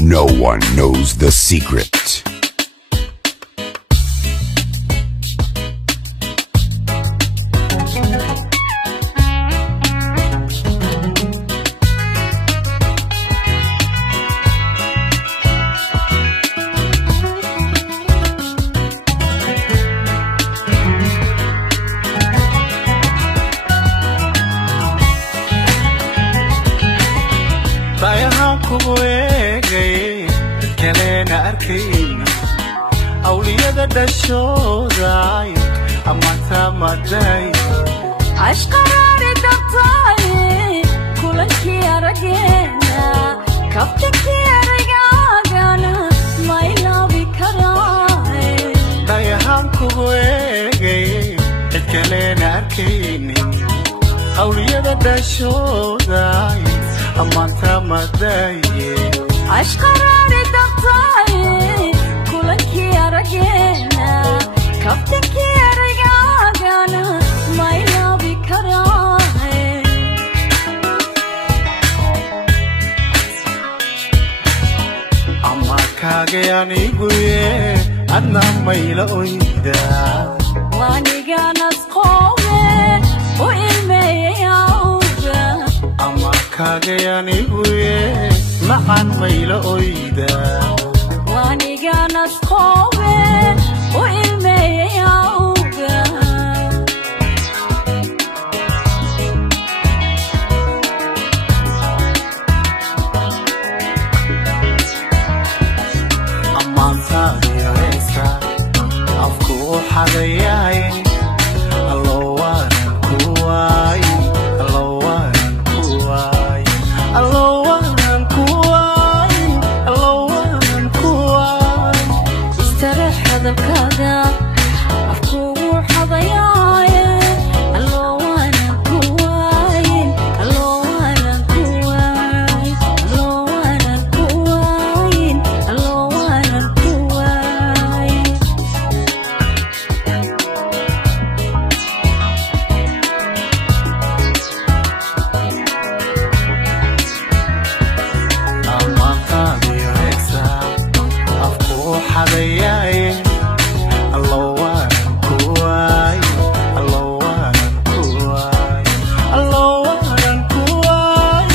No one knows the secret. Dhaayaha kugu eegay kalena arkayna awliyada dhashooday amata maday ashqaraari dabtay kulankii arageena kabtakii aragaagana maylaabi karaaye Dhaayaha kugu eegay kalena arkayna awliyada dhashooday amata maday ashqaraari dabtay kulankii arageena kabtakii aragaagana maylaabi karaaye amarkaaga aniguye adna mayla oyda waaniganas qoome u ilmeeyayawga amarkaaga aniguye macan mayla oyda waaniganas qoome u ilmeeyayawga amaantaadiyo heesa afku u xadayaay allowaanan ku waay allowaanan ku waay allowaanan ku waay allowaanan ku waay istareex hadalkaaga afkugu xadayaaye allowaanan ku waayin allowaanan ku waay allowaanan ku waayin allowaanan ku waay amaantaadiyo heesa afku u xadayaay allowaanan ku waay allowaanan ku waay allowaanan ku waay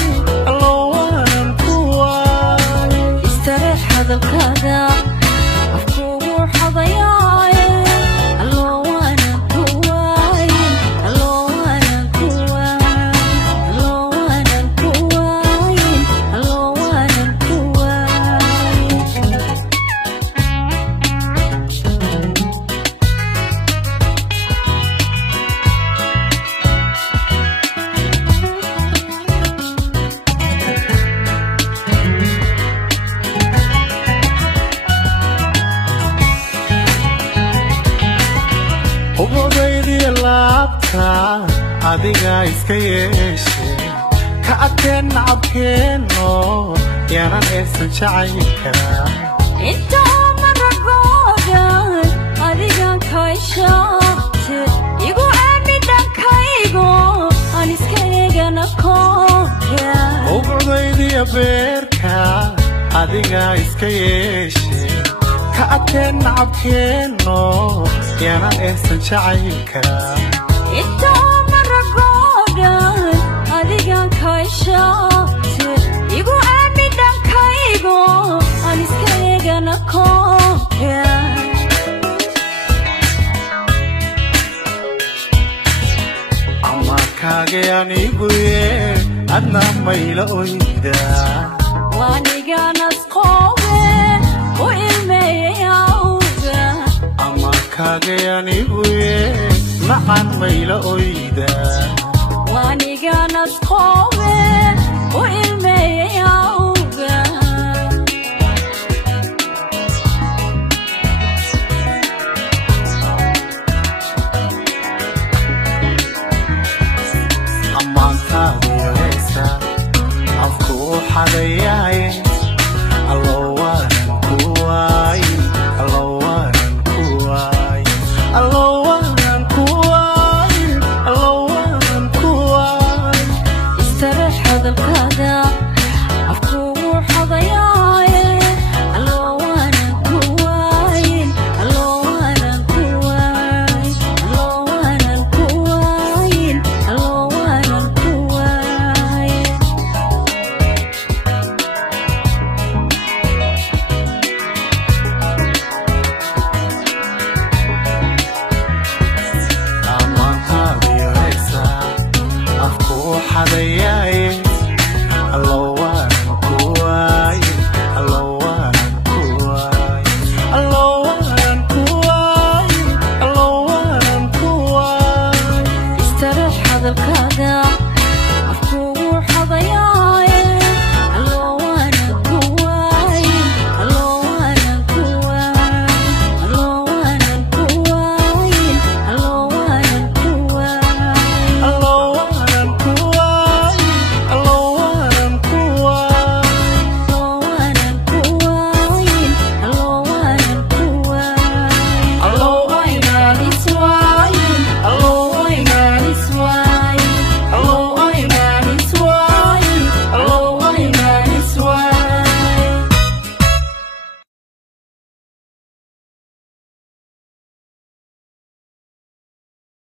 allowaanan ku waay istareex hadalkaaga afkugu xadayaaye allowaanan ku waayin allowaanan ku waay allowaanan ku waayin allowaanan ku waay ubogaydiya laabta adiga iska yeeshe ka adkeen nacabkeenno yaanan eesan jacaylka inta maragoodan adigan kayshaate igu aami dhankaygo aan iska eegana kooga ubogaydiya beerka adiga iska yeeshe ka adkeen nacabkeenno yaanan eesan jacaylka inta maragoodan adigan kayshaate igu aami dhankaygo aan iska eegana kooga amarkaaga aniguye adna mayla oyda waaniganas qoome u ilmeeyayawga amarkaaga aniguye macan mayla oyda waaniganas qoome u